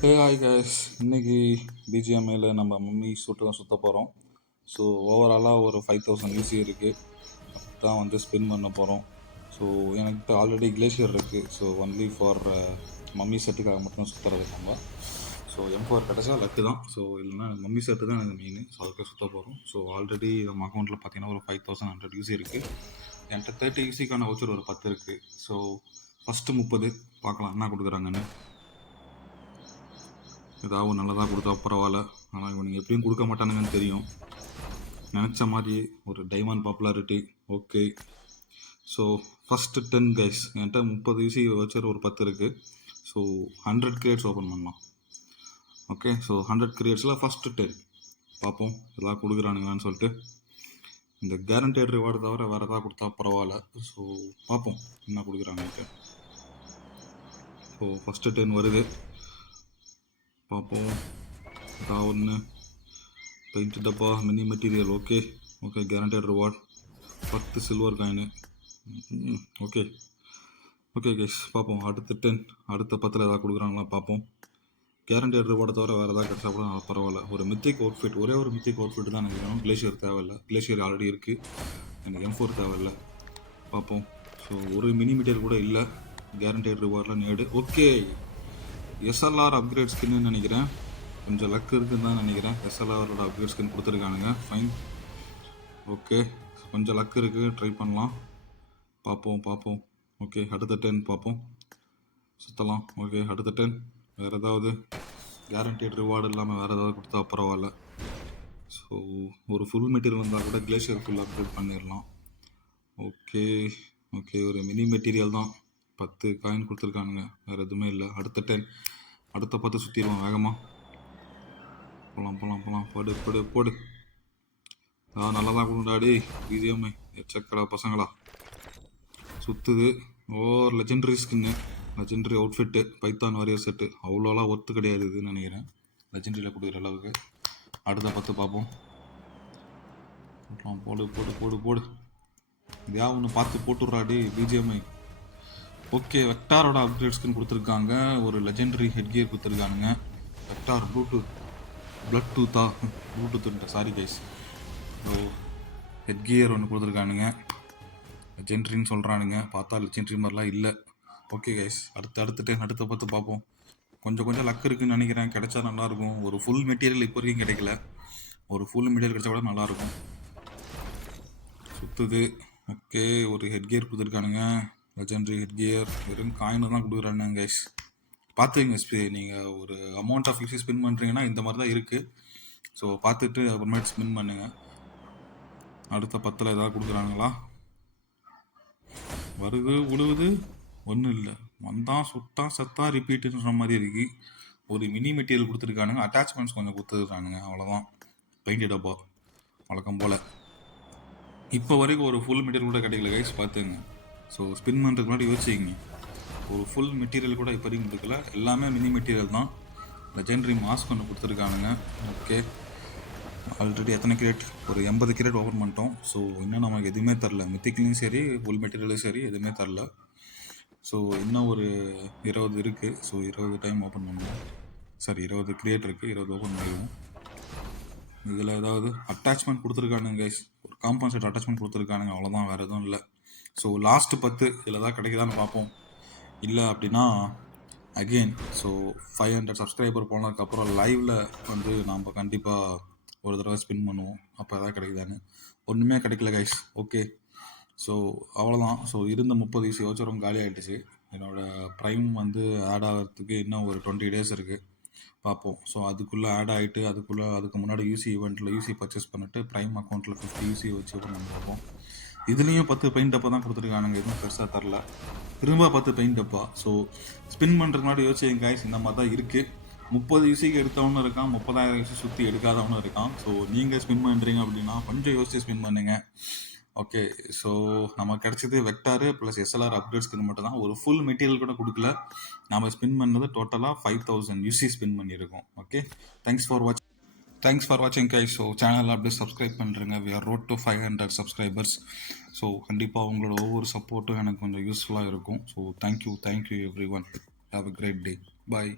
Hey hi guys, இன்னைக்கு பிஜிஎம்ஐல நம்ம mummy சூட்டு தான் சுற்ற போகிறோம். ஸோ ஓவராலாக ஒரு 5000 யூசி இருக்குது. தான் வந்து ஸ்பின் பண்ண போகிறோம். ஸோ எனக்கு ஆல்ரெடி கிளேஷியர் இருக்குது. ஸோ ஒன்லி ஃபார் மம்மி செட்டுக்காக மட்டும் சுற்றுறது நம்ம. ஸோ M4 கிடச்சா லக்கு தான். ஸோ இல்லைன்னா மம்மி செட்டு தான் எனக்கு மெயின். ஸோ அதுக்கு சுற்ற போகிறோம். ஸோ ஆல்ரெடி நம்ம அக்கௌண்ட்டில் பார்த்தீங்கன்னா ஒரு 5100 யூசி இருக்குது. என்கிட்ட 30 யூசிக்கான வவுச்சர் ஒரு 10 இருக்குது. ஸோ ஃபஸ்ட்டு 30 பார்க்கலாம் என்ன கொடுக்குறாங்கன்னு. ஏதாவது நல்லதாக கொடுத்தா பரவாயில்ல. ஆனால் இவனுங்க எப்படியும் கொடுக்க மாட்டானுங்கன்னு தெரியும். நினச்ச மாதிரி ஒரு diamond popularity okay. So first 10 guys, என்கிட்ட 30 யூசி வச்சர் ஒரு 10 இருக்குது. ஸோ 100 கிரியேட்ஸ் ஓப்பன் பண்ணலாம். ஓகே, ஸோ 100 கிரியேட்ஸில் ஃபஸ்ட்டு 10 பார்ப்போம் எதாவது கொடுக்குறானுங்களான்னு சொல்லிட்டு. இந்த கேரண்டட் ரிவார்டு தவிர வேறு எதாவது கொடுத்தா பரவாயில்ல. ஸோ பார்ப்போம் என்ன கொடுக்குறாங்கன்ட்டு. ஸோ ஃபஸ்ட்டு 10 வருது, பார்ப்போம். ஏதாவது ஒன்று பெயிண்ட் டப்பா, mini material. Okay okay, guaranteed reward 10 silver coin. Okay okay guys, பார்ப்போம். அடுத்த 10, அடுத்த 10 ஏதாவது கொடுக்குறாங்களா பார்ப்போம். கேரண்டட் ரிவார்டை தவிர வேறு ஏதாவது கிடச்சா கூட பரவாயில்ல. ஒரு மித்திக் அவுட்ஃபிட், ஒரே ஒரு மித்திக் அவுட்ஃபிட் தான் எனக்கு வேணும். கிளேஷியர் தேவையில்லை, கிளேஷியர் ஆல்ரெடி இருக்குது. எனக்கு M4 தேவையில்லை. பார்ப்போம். ஸோ ஒரு மினி மெட்டீரியல் கூட இல்லை. கேரண்டட் ரிவார்டில் நேடு. ஓகே, SLR அப்கிரேட் ஸ்கின்னு நினைக்கிறேன். கொஞ்சம் லக் இருக்குன்னு தான் நினைக்கிறேன். SLRோட அப்கிரேட் ஸ்கின் கொடுத்துருக்கானுங்க. ஃபைன், ஓகே, கொஞ்சம் லக் இருக்குது, ட்ரை பண்ணலாம். பார்ப்போம். ஓகே, அடுத்த 10 பார்ப்போம், சுற்றலாம். ஓகே, அடுத்த 10 வேறு ஏதாவது கேரண்டட் ரிவார்டு இல்லாமல் வேறு ஏதாவது கொடுத்தா பரவாயில்ல. ஸோ ஒரு ஃபுல் மெட்டீரியல் வந்தால் கூட கிளேஷியர் ஃபுல் அப்கிரேட் பண்ணிடலாம். ஓகே ஓகே, ஒரு மினி மெட்டீரியல் தான். 10 காயின் கொடுத்துருக்கானுங்க, வேறு எதுவுமே இல்லை. அடுத்த 10, அடுத்த 10 சுற்றிடுவோம் வேகமாக. போகலாம். போடு. நல்லா தான் கொடுண்டாடி பிஜிஎம்ஐ. எச்சக்கடா பசங்களா சுற்றுது. Legendary skin, legendary outfit, python warrior set. அவ்வளோலாம் ஒர்த்து கிடையாது இதுன்னு நினைக்கிறேன், லெஜெண்டரியில் கொடுக்குற அளவுக்கு. அடுத்த 10 பார்ப்போம். போடு. இதையா ஒன்று பார்த்து போட்டுடுறாடி பிஜிஎம்ஐ. ஓகே, வெக்டாரோட அப்கிரேட் ஸ்கின் கொடுத்துருக்காங்க. ஒரு லெஜெண்டரி ஹெட்கியர் கொடுத்துருக்கானுங்க. Vector bluetooth sorry guys. So headgear ஒன்று கொடுத்துருக்கானுங்க. லெஜெண்டரின்னு சொல்கிறானுங்க, பார்த்தா லெஜெண்டரி மாதிரிலாம் இல்லை. ஓகே கைஸ், அடுத்த 10 பார்ப்போம். கொஞ்சம் லக் இருக்குதுன்னு நினைக்கிறேன். கிடைச்சா நல்லாயிருக்கும். ஒரு ஃபுல் மெட்டீரியல் இப்போ வரைக்கும் கிடைக்கல. ஒரு ஃபுல் மெட்டீரியல் கிடைச்சா கூட நல்லாயிருக்கும். சுற்றுது. ஓகே, ஒரு ஹெட்கியர் கொடுத்துருக்கானுங்க, லெஜெண்டரி ஹெட்கியர். வெறும் காயின் தான் கொடுக்குறானுங்க கைஸ். பார்த்துங்க, நீங்கள் ஒரு அமௌண்ட் ஆஃப் யூசி ஸ்பின் பண்ணுறீங்கன்னா இந்த மாதிரி தான் இருக்குது. ஸோ பார்த்துட்டு அப்புறமேட்டு ஸ்பின் பண்ணுங்கள். அடுத்த 10 ஏதாவது கொடுக்குறாங்களா? வருது, உழுவுது, ஒன்றும் இல்லை. வந்தான், சுட்டான், செத்தான், ரிப்பீட்டுன்ற மாதிரி இருக்குது. ஒரு மினி மெட்டீரியல் கொடுத்துருக்கானுங்க. அட்டாச்மெண்ட்ஸ் கொஞ்சம் கொடுத்துருக்கானுங்க, அவ்வளோதான். பெயிண்ட் டப்பா வழக்கம் போல். இப்போ வரைக்கும் ஒரு ஃபுல் மெட்டீரியல் கூட கிடைக்கல கைஸ், பார்த்துங்க. ஸோ ஸ்பின் பண்ணுறதுக்கு முன்னாடி யோசிச்சிங்க. ஒரு ஃபுல் மெட்டீரியல் கூட இப்போ வரைக்கும் கொடுக்கல, எல்லாமே மினி மெட்டீரியல் தான். லெஜெண்டரி மாஸ்க் ஒன்று கொடுத்துருக்கானுங்க. ஓகே, ஆல்ரெடி எத்தனை கிரேட்? ஒரு 80 கிரேட் ஓப்பன் பண்ணிட்டோம். ஸோ இன்னும் நமக்கு எதுவுமே தரல, மித்திக்லையும் சரி ஃபுல் மெட்டீரியலும் சரி எதுவுமே தரல. ஸோ இன்னும் ஒரு 20 இருக்குது. ஸோ 20 டைம் ஓப்பன் பண்ணுவோம். சாரி, 20 கிரியேட் இருக்குது, 20 ஓப்பன் பண்ணிடுவோம். இதில் ஏதாவது அட்டாச்மெண்ட் கொடுத்துருக்கானுங்க கைஸ், ஒரு காம்பன்சேட் அட்டாச்மெண்ட் கொடுத்துருக்கானுங்க, அவ்வளோதான், வேறு எதுவும் இல்லை. ஸோ லாஸ்ட்டு 10 இதில் தான் கிடைக்குதான்னு பார்ப்போம். இல்லை அப்படின்னா அகெயின் ஸோ 500 சப்ஸ்கிரைபர் போனதுக்கப்புறம் லைவில் வந்து நம்ம கண்டிப்பாக ஒரு தடவை ஸ்பின் பண்ணுவோம், அப்போ எதாவது கிடைக்குதான்னு. ஒன்றுமே கிடைக்கல கைஸ். ஓகே, ஸோ அவ்வளோதான். ஸோ இருந்த 30 யூசி வச்சரும் காலி ஆகிடுச்சு. என்னோடய ப்ரைம் வந்து ஆட் ஆகிறதுக்கு இன்னும் ஒரு 20 days இருக்குது, பார்ப்போம். ஸோ அதுக்குள்ளே ஆட் ஆகிட்டு அதுக்கு முன்னாடி யூசி ஈவெண்ட்டில் யூசி பர்ச்சேஸ் பண்ணிவிட்டு ப்ரைம் அக்கௌண்ட்டில் 50 யூசி வச்சு பண்ணி பார்ப்போம். இதுலேயும் 10 பெயிண்ட் டப்பா தான் கொடுத்துருக்கானுங்க, எதுவும் பெருசாக தரல. திரும்ப 10 பெயிண்ட் டப்பா. ஸோ ஸ்பின் பண்ணுறதுக்கு முன்னாடி யோசிச்சு கைஸ், இந்த மாதிரி தான் இருக்குது. 30 யூசிக்கு எடுத்தவனும் இருக்கான், 30,000 யூசி சுற்றி எடுக்காதவனும் இருக்கான். ஸோ நீங்கள் ஸ்பின் பண்ணுறீங்க அப்படின்னா கொஞ்சம் யோசிச்சு ஸ்பின் பண்ணுங்க. ஓகே, ஸோ நமக்கு கிடச்சது வெக்டாரு ப்ளஸ் SLR அப்கிரேட்ஸ்க்கு மட்டும் தான். ஒரு ஃபுல் மெட்டீரியல் கூட கொடுக்கல. நம்ம ஸ்பின் பண்ணது டோட்டலாக 5000 யூசி ஸ்பின் பண்ணியிருக்கோம். ஓகே, தேங்க்ஸ் ஃபார் வாட்சிங் கைஸ். ஸோ சேனலில் அப்படியே சப்ஸ்கிரைப் பண்ணுறேங்க. We are road to 500 subscribers. So கண்டிப்பாக உங்களோட ஒவ்வொரு சப்போர்ட்டும் எனக்கு கொஞ்சம் யூஸ்ஃபுல்லாக இருக்கும். So thank you everyone. Have a great day. Bye.